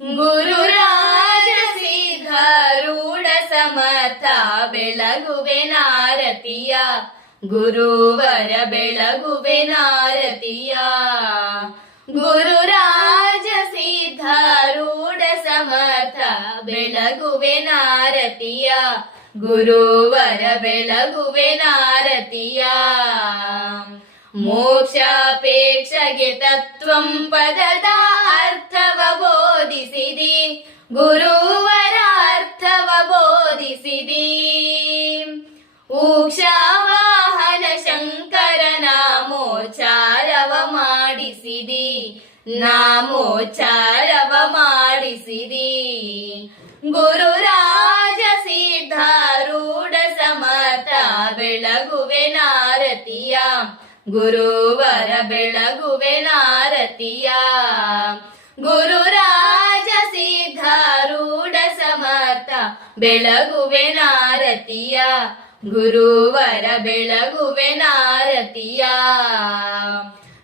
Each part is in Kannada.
ಗುರುರಾಜ ಸಿದ್ಧಾರೂಢ ಸಮರ್ಥ ಬೆಳಗುವೆ ನಾರತಿಯ ಗುರುವರ ಬೆಳಗುವೆ ನಾರತಿಯ ಗುರುರಾಜ ಸಿದ್ಧಾರೂಢ ಸಮರ್ಥ ಬೆಳಗುವೆ ನಾರತಿಯ ಗುರುವರ ಬೆಳಗುವೆ ನಾರತಿಯ ಮೋಕ್ಷಾಪೇಕ್ಷೆಗೆ ತತ್ವಂ ಪದದ ಅರ್ಥವ ಬೋಧಿಸಿದಿ ಗುರುವರ ಅರ್ಥವ ಬೋಧಿಸಿದಿ ಉಕ್ಷಾವಾಹನ ಶಂಕರ ನಾಮೋಚಾರವ ಮಾಡಿಸಿದಿ ನಾಮೋಚಾರವ ಮಾಡಿಸಿದಿ ಗುರುರಾಜ ಸಿದ್ಧಾರೂಢ ಸಮರ್ಥ ಬೆಳಗುವೆ ನಾರತಿಯ ಗುರುವರ ಬೆಳಗುವೆ ನಾರತಿಯ ಗುರುರಾಜ ಸಿದ್ಧಾರೂಢ ಸಮರ್ಥ ಬೆಳಗುವೆ ನಾರತಿಯ ಗುರುವರ ಬೆಳಗುವೆ ನಾರತಿಯ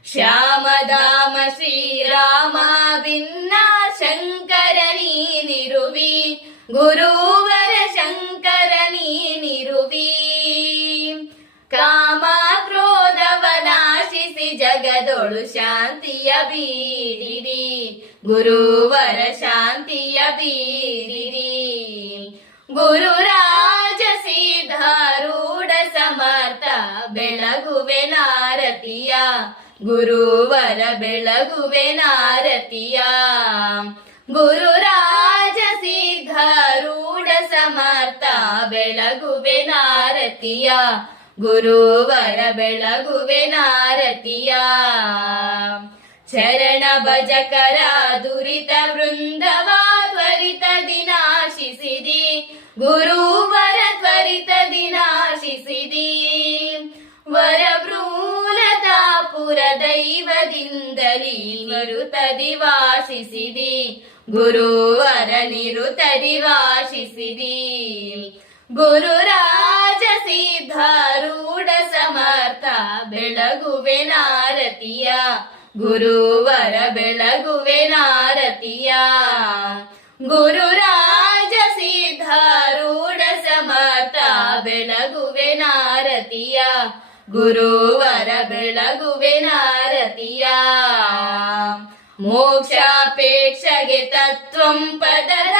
ಶ್ಯಾಮಧಾಮ ಶ್ರೀರಾಮ ಭಿನ್ನ ಶಂಕರ ನೀನಿರುವಿ ಗುರುವರ ಶಂಕರ ನೀನಿರುವಿ ಕಾಮ ಕ್ರೋಧವ ನಾಶಿಸಿ ಜಗದೊಳು ಶಾಂತಿಯ ಬೀರಿರಿ ಗುರುವರ ಶಾಂತಿಯ ಬೀರಿರಿ ಗುರುರಾಜ ಸಿದ್ಧಾರೂಢ ಸಮರ್ಥ ಬೆಳಗುವೆ ನಾರತಿಯ ಗುರುವರ ಬೆಳಗುವೆ ನಾರತಿಯ ಗುರುರಾಜ ಸಿದ್ಧಾರೂಢ ಸಮರ್ಥ ಬೆಳಗುವೆ ನಾರತಿಯ ಗುರುವರ ಬೆಳಗುವೆ ನಾರತಿಯ ಶರಣ ಭಜಕರ ದುರಿತ ವೃಂದವ ತ್ವರಿತ ದಿನಾಶಿಸಿದಿ ಗುರುವರ ತ್ವರಿತ ದಿನಾಶಿಸಿದಿ ವರಭ್ರೂಲತಾಪುರ ದೈವದಿಂದಲೀ ನಿರುತದಿ ವಾಸಿಸಿದಿ ಗುರುವರ ನಿರುತದಿ ವಾಸಿಸಿದಿ ಗುರುರಾಜ ಸಿದ್ಧಾರೂಢ ಸಮರ್ಥ ಬೆಳಗುವೆ ನಾರತಿಯ ಗುರುವರ ಬೆಳಗುವೆ ನಾರತಿಯ ಗುರುರಾಜ ಸಿದ್ಧಾರೂಢ ಸಮರ್ಥ ಬೆಳಗುವೆ ನಾರತಿಯ ಗುರುವರ ಬೆಳಗುವೆ ನಾರತಿಯ ಮೋಕ್ಷಾಪೇಕ್ಷೆಗೆ ತತ್ವಂ ಪದದ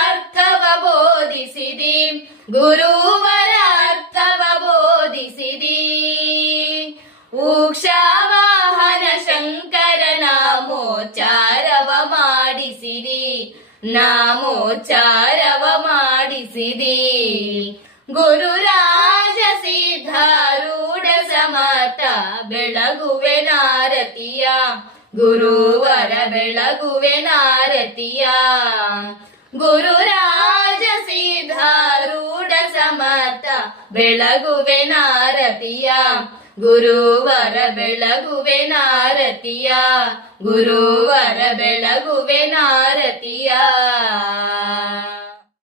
ಅರ್ಥವ ಬೋಧಿಸಿದಿ ಗುರುವರ ಅರ್ಥವ ಬೋಧಿಸಿದಿ ಉಕ್ಷಾವಾಹನ ಶಂಕರ ನಾಮೋಚಾರವ ಮಾಡಿಸಿದಿ ನಾಮೋಚಾರವ ಮಾಡಿಸಿದಿ ಗುರುರಾಜ ಸಿದ್ಧಾರೂಢ ಸಮರ್ಥ ಬೆಳಗುವೆ ನಾರತಿಯ ಗುರುವರ ಬೆಳಗುವೆ ನಾರತಿಯ ಗುರುರಾಜ ಸಿದ್ಧಾರೂಢ ಸಮರ್ಥ ಬೆಳಗುವೆ ನಾರತಿಯ ಗುರುವರ ಬೆಳಗುವೆ ನಾರತಿಯ ಗುರುವರ ಬೆಳಗುವೆ ನಾರತಿಯ